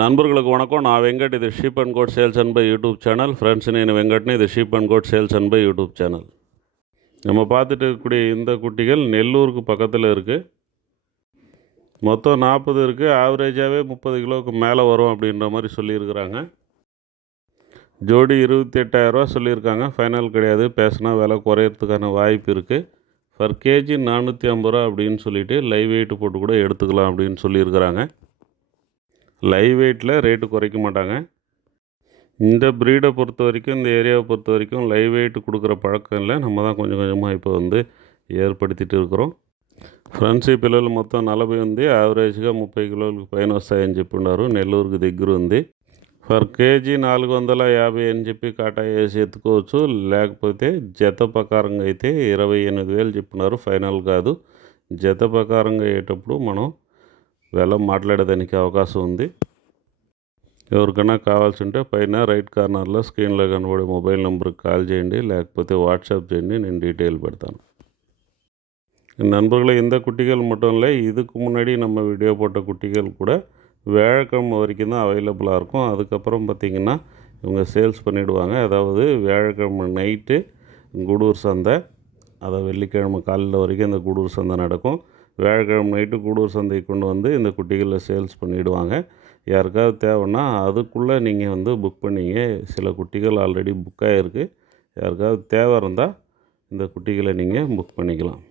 நண்பர்களுக்கு வணக்கம். நான் வெங்கட். இது sheep and goat sales and buy YouTube channel. Friends, నేను வெங்கட்னு. இது sheep and goat sales and buy YouTube channel. நம்ம பார்த்துட்டு இருக்கக்கூடிய இந்த குட்டிகள் நெல்லூருக்கு பக்கத்தில் இருக்குது. மொத்தம் 40 இருக்குது. ஆவரேஜாகவே 30 கிலோவுக்கு மேலே வரும் அப்படின்ற மாதிரி சொல்லியிருக்கிறாங்க. ஜோடி 28,000 சொல்லியிருக்காங்க. ஃபைனல் கிடையாது. பேசினா விலை குறையிறதுக்கான வாய்ப்பு இருக்குது. பர் கேஜி 450 ரூபா அப்படின்னு சொல்லிவிட்டு லைவ் வெயிட் போட்டு கூட எடுத்துக்கலாம் அப்படின்னு சொல்லியிருக்கிறாங்க. லைவ் வெயிட்டில் ரேட்டு குறைக்க மாட்டாங்க. இந்த ப்ரீடை பொறுத்த வரைக்கும், இந்த ஏரியாவை பொறுத்த வரைக்கும் லைவ் வெயிட் கொடுக்குற பழக்கம் இல்லை. நம்ம தான் கொஞ்சம் கொஞ்சமாக இப்போ ఏర్పడితిట్టు இருக்கிறோம். ఫ్రెండ్స్, ఈ పిల్లలు మొత్తం 40 ఉంది. యావరేజ్గా 30 కిలోలకు పైన వస్తాయని చెప్పున్నారు. నెల్లూరుకు దగ్గర ఉంది. పర్ కేజీ 450 అని చెప్పి కాటా వేసి ఎత్తుకోవచ్చు. లేకపోతే జత ప్రకారంగా అయితే 28,000 చెప్పున్నారు. ఫైనల్ కాదు. జత ప్రకారంగా అయ్యేటప్పుడు మనం వెల మాట్లాడేదానికి అవకాశం ఉంది. ఎవరికైనా కావాల్సి ఉంటే పైన రైట్ కార్నర్లో స్క్రీన్లో కనబడే మొబైల్ నెంబర్కి కాల్ చేయండి, లేకపోతే வாட்ஸ்அப் చేయండి. నేను டீட்டெயில் படுத்தாను. நண்பர்களே, இந்த குட்டிகள் மட்டும் இல்லை, இதுக்கு முன்னாடி நம்ம வீடியோ போட்ட குட்டிகள் கூட வியாழக்கிழமை வரைக்கும் தான் அவைலபிளாக இருக்கும். அதுக்கப்புறம் பார்த்திங்கன்னா இவங்க சேல்ஸ் பண்ணிவிடுவாங்க. அதாவது வியாழக்கிழமை நைட்டு கூடூர் சந்தை, அதை வெள்ளிக்கிழமை காலையில் வரைக்கும் இந்த கூடூர் சந்தை நடக்கும். வியாழக்கிழமை நைட்டு கூடூர் சந்தைக்கு கொண்டு வந்து இந்த குட்டிகளை சேல்ஸ் பண்ணிவிடுவாங்க. யாருக்காவது தேவைன்னா அதுக்குள்ளே நீங்கள் புக் பண்ணிங்க. சில குட்டிகள் ஆல்ரெடி புக் ஆகிருக்கு. யாருக்காவது தேவை இருந்தால் இந்த குட்டிகளை நீங்கள் புக் பண்ணிக்கலாம்.